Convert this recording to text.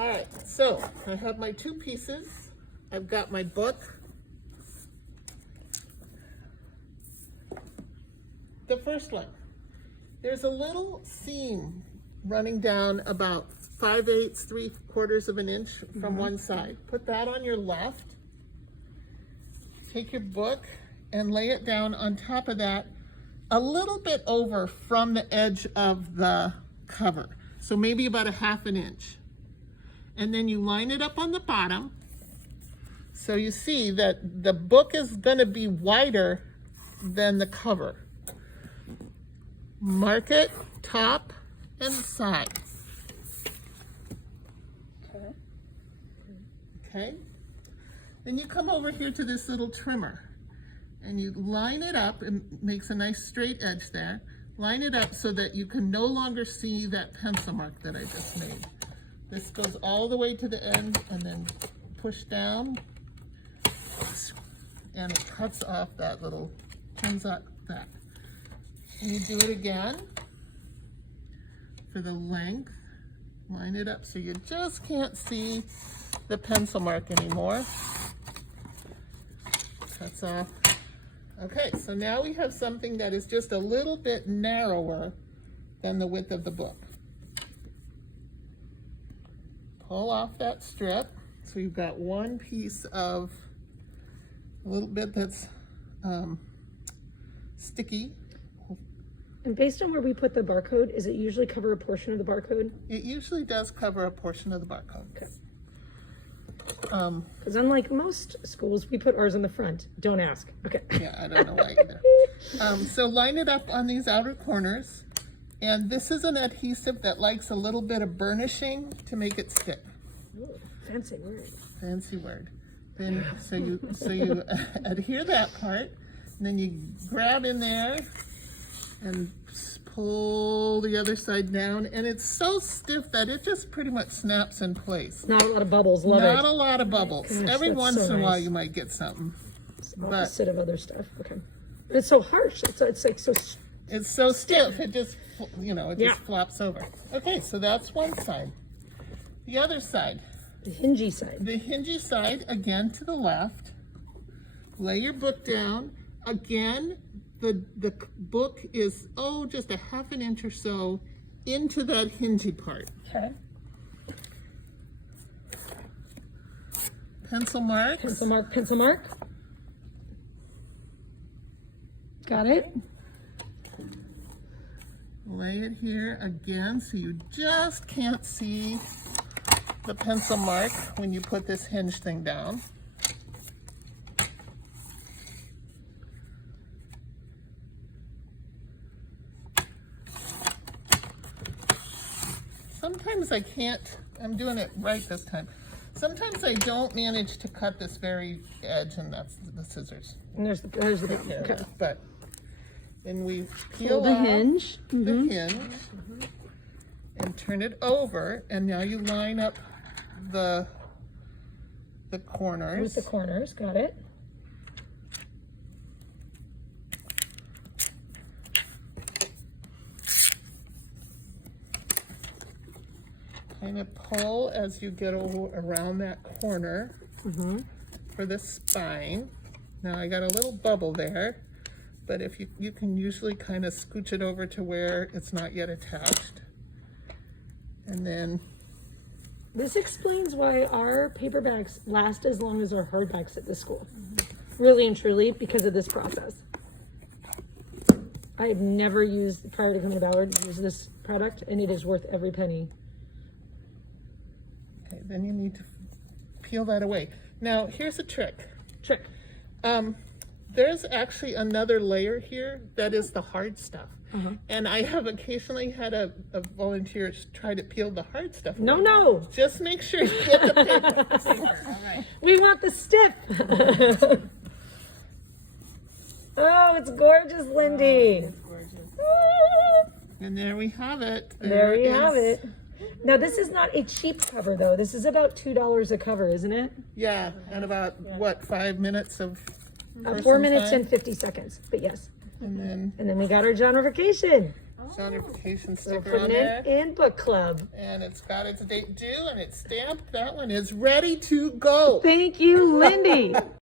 All right, so I have my two pieces. I've got my book. The first one, there's a little seam running down about 5/8, 3/4 of an inch from one side. Put that on your left. Take your book and lay it down on top of that a little bit over from the edge of the cover. So maybe about a 1/2 inch. And then you line it up on the bottom. So you see that the book is gonna be wider than the cover. Mark it top and side. Okay. Okay. Then you come over here to this little trimmer and you line it up. It makes a nice straight edge there. Line it up so that you can no longer see that pencil mark that I just made. This goes all the way to the end and then push down and it cuts off that little, trims out that. And you do it again for the length. Line it up so you just can't see the pencil mark anymore. Cuts off. Okay, so now we have something that is just a little bit narrower than the width of the book. Pull off that strip. So you've got one piece of a little bit that's sticky. And based on where we put the barcode, is it usually cover a portion of the barcode? It usually does cover a portion of the barcode. Okay. Because unlike most schools, we put ours on the front. Don't ask. Okay. Yeah, I don't know why either. So line it up on these outer corners. And this is an adhesive that likes a little bit of burnishing to make it stick. Ooh, fancy word. Fancy word. Then so you adhere that part, and then you grab in there and pull the other side down, and it's so stiff that it just pretty much snaps in place. Not a lot of bubbles. Love it. Not a lot of bubbles. Gosh, Every once so in a while nice. you might get something. It's the opposite of other stuff. Okay. But it's so harsh. It's like so. It's so stiff, it just, it Yeah. just flops over. Okay, so that's one side. The other side. The hingy side. The hingy side, again to the left. Lay your book down. Again, the book is, just a 1/2 inch or so into that hingy part. Okay. Pencil marks. Pencil mark, pencil mark. Got it. Lay it here again so you just can't see the pencil mark when you put this hinge thing down. Sometimes I can't, I'm doing it right this time. Sometimes I don't manage to cut this very edge, and that's the scissors. And there's the bottom. Yeah, Okay. but then we Pull peel the off hinge. the hinge and turn it over, and now you line up the corners. With the corners. Got it. Kind of pull as you get around that corner for the spine. Now I got a little bubble there, but if you can usually kind of scooch it over to where it's not yet attached. And then This explains why our paperbacks last as long as our hardbacks at this school. Really and truly, because of this process. I have never used, prior to coming to Ballard, used this product, and it is worth every penny. okay, then you need to peel that away. Now here's a trick. Trick. There's actually another layer here that is the hard stuff. And I have occasionally had a volunteer try to peel the hard stuff away. No. Just make sure you get the paper. All right. We want the stiff. Oh, it's gorgeous, Lindy. It's gorgeous. And there we have it. There we is- have it. Now, this is not a cheap cover, though. This is about $2 a cover, isn't it? Yeah, and about, what, 5 minutes of 4 person minutes time? and 50 seconds, but yes. And then And then we got our generification. Sonification So sticker on putting there. it in book club. And it's got its date due and it's stamped. That one is ready to go. Thank you, Lindy.